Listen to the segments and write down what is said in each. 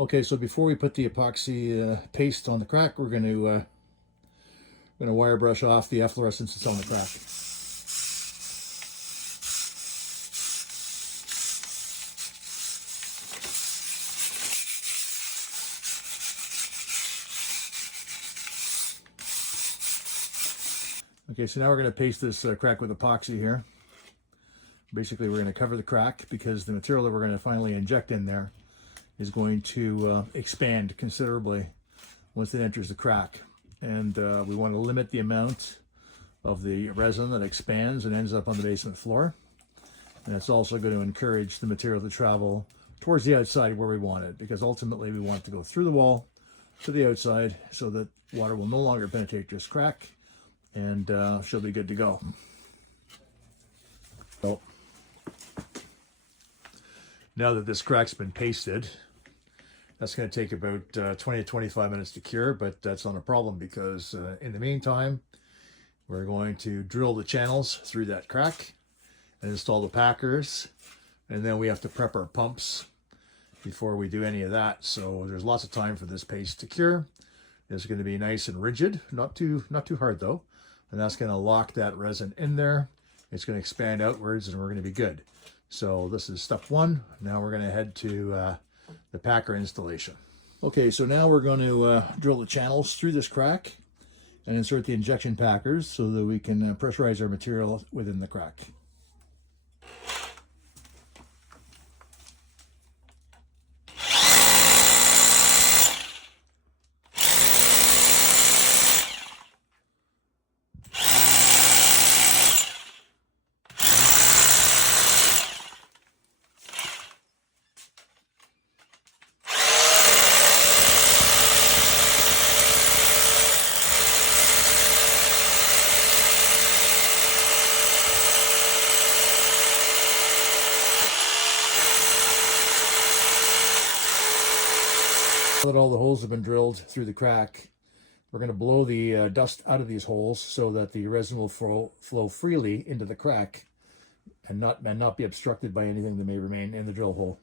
Okay, so before we put the epoxy paste on the crack, we're going to wire brush off the efflorescence that's on the crack. Okay, so now we're going to paste this crack with epoxy here. Basically, we're going to cover the crack because the material that we're going to finally inject in there is going to expand considerably once it enters the crack. And we want to limit the amount of the resin that expands and ends up on the basement floor. And it's also going to encourage the material to travel towards the outside where we want it, because ultimately we want it to go through the wall to the outside so that water will no longer penetrate this crack, and she'll be good to go. So now that this crack's been pasted, that's going to take about 20 to 25 minutes to cure, but that's not a problem because in the meantime, we're going to drill the channels through that crack and install the packers, and then we have to prep our pumps before we do any of that. So there's lots of time for this paste to cure. It's going to be nice and rigid, not too hard though, and that's going to lock that resin in there. It's going to expand outwards, and we're going to be good. So this is step one. Now we're going to head to the packer installation. Okay, so now we're going to drill the channels through this crack and insert the injection packers so that we can pressurize our material within the crack. Now that all the holes have been drilled through the crack, we're going to blow the dust out of these holes so that the resin will flow freely into the crack and not be obstructed by anything that may remain in the drill hole.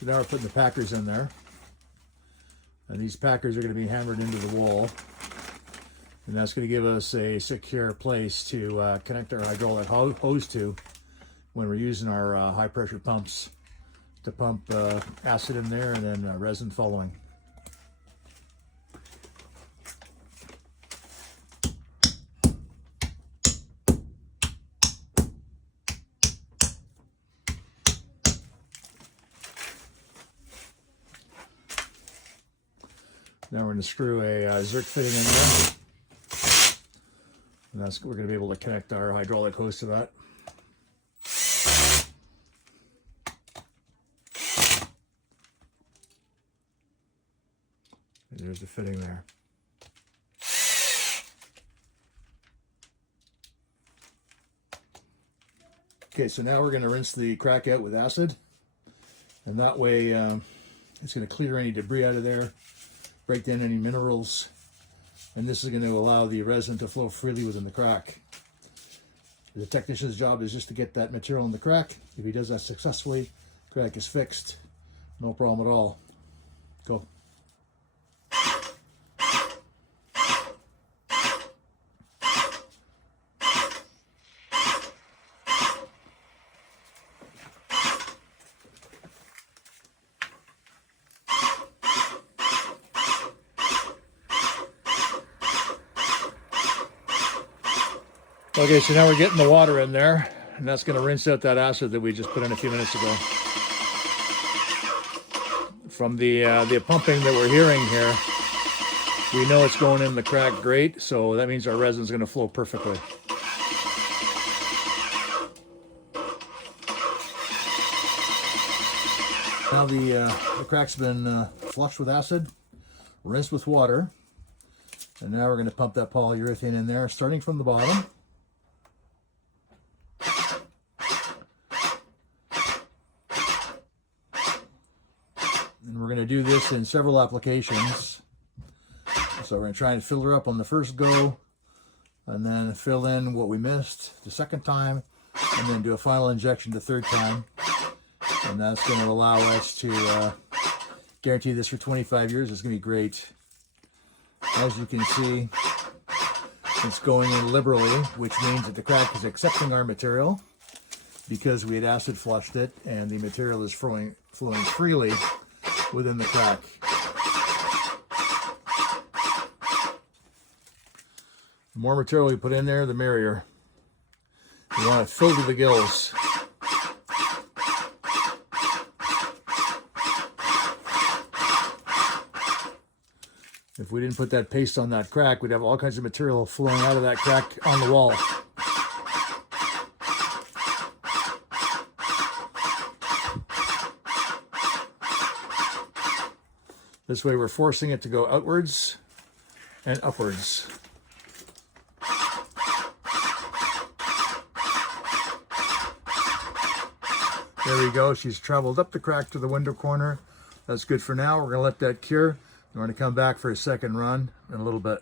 So now we're putting the packers in there, and these packers are going to be hammered into the wall. And that's going to give us a secure place to connect our hydraulic hose to when we're using our high pressure pumps to pump acid in there and then resin following. Now we're going to screw a Zerk fitting in there. And we're going to be able to connect our hydraulic hose to that. And there's the fitting there. Okay, so now we're going to rinse the crack out with acid. And that way it's going to clear any debris out of there, break down any minerals, and this is going to allow the resin to flow freely within the crack. The technician's job is just to get that material in the crack. If he does that successfully, crack is fixed. No problem at all. Go. Okay, so now we're getting the water in there, and that's going to rinse out that acid that we just put in a few minutes ago. From the pumping that we're hearing here, we know it's going in the crack great, so that means our resin's going to flow perfectly. Now the crack's been flushed with acid, rinsed with water, and now we're going to pump that polyurethane in there, starting from the bottom. And we're going to do this in several applications. So we're going to try and fill her up on the first go, and then fill in what we missed the second time, and then do a final injection the third time. And that's going to allow us to guarantee this for 25 years. It's going to be great. As you can see, it's going in liberally, which means that the crack is accepting our material because we had acid flushed it, and the material is flowing freely within the crack. The more material we put in there, the merrier. We want to fill to the gills. If we didn't put that paste on that crack, we'd have all kinds of material flowing out of that crack on the wall. This way we're forcing it to go outwards and upwards. There we go. She's traveled up the crack to the window corner. That's good for now. We're going to let that cure. We're going to come back for a second run in a little bit.